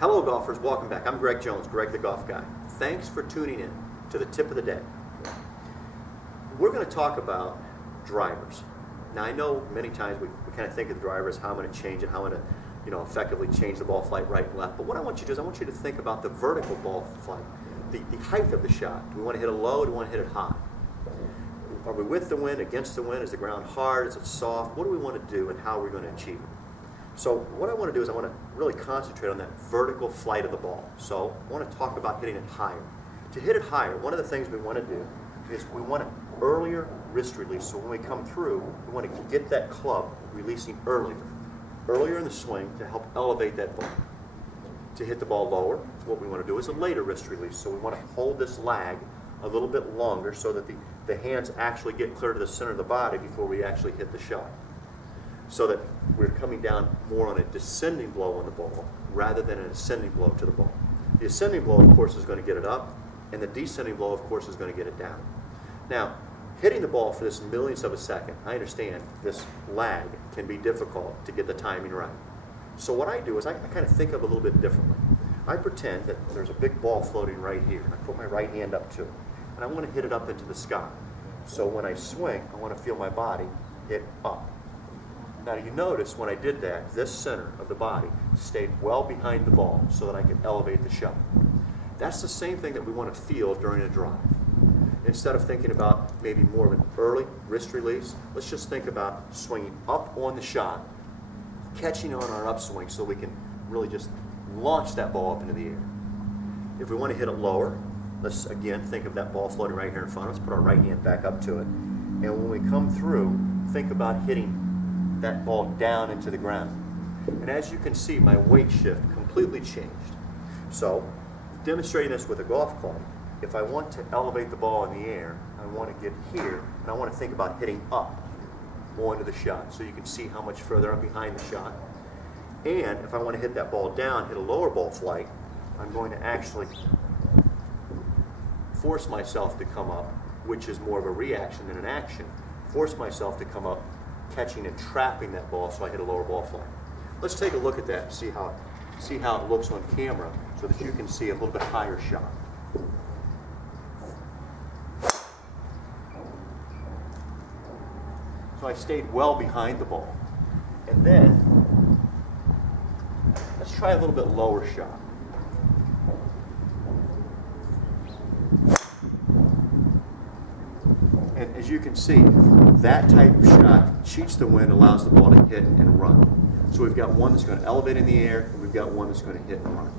Hello golfers, welcome back. I'm Greg Jones, Greg the Golf Guy. Thanks for tuning in to the tip of the day. We're going to talk about drivers. Now I know many times we kind of think of the driver as how I'm going to change it, how I'm going to effectively change the ball flight right and left. But what I want you to do is I want you to think about the vertical ball flight, the height of the shot. Do we want to hit it low? Do we want to hit it high? Are we with the wind, against the wind? Is the ground hard? Is it soft? What do we want to do and how are we going to achieve it? So what I want to do is I want to really concentrate on that vertical flight of the ball. So I want to talk about hitting it higher. To hit it higher, one of the things we want to do is we want an earlier wrist release. So when we come through, we want to get that club releasing earlier in the swing to help elevate that ball. To hit the ball lower, what we want to do is a later wrist release. So we want to hold this lag a little bit longer so that the hands actually get clear to the center of the body before we actually hit the shot. So that we're coming down more on a descending blow on the ball rather than an ascending blow to the ball. The ascending blow, of course, is going to get it up, and the descending blow, of course, is going to get it down. Now, hitting the ball for this millionth of a second, I understand this lag can be difficult to get the timing right. So what I do is I kind of think of it a little bit differently. I pretend that there's a big ball floating right here, and I put my right hand up to it, and I want to hit it up into the sky. So when I swing, I want to feel my body hit up. Now you notice when I did that, this center of the body stayed well behind the ball so that I could elevate the shot. That's the same thing that we want to feel during a drive. Instead of thinking about maybe more of an early wrist release, let's just think about swinging up on the shot, catching on our upswing so we can really just launch that ball up into the air. If we want to hit it lower, let's again think of that ball floating right here in front of us, put our right hand back up to it, and when we come through, think about hitting that ball down into the ground. And as you can see, my weight shift completely changed. So, demonstrating this with a golf club, if I want to elevate the ball in the air, I want to get here, and I want to think about hitting up more into the shot, so you can see how much further I'm behind the shot. And if I want to hit that ball down, hit a lower ball flight, I'm going to actually force myself to come up, which is more of a reaction than an action. Force myself to come up, catching and trapping that ball so I hit a lower ball flight. Let's take a look at that and see how it looks on camera so that you can see a little bit higher shot. So I stayed well behind the ball. And then, let's try a little bit lower shot. And as you can see, that type of shot cheats the wind, allows the ball to hit and run. So we've got one that's going to elevate in the air, and we've got one that's going to hit and run.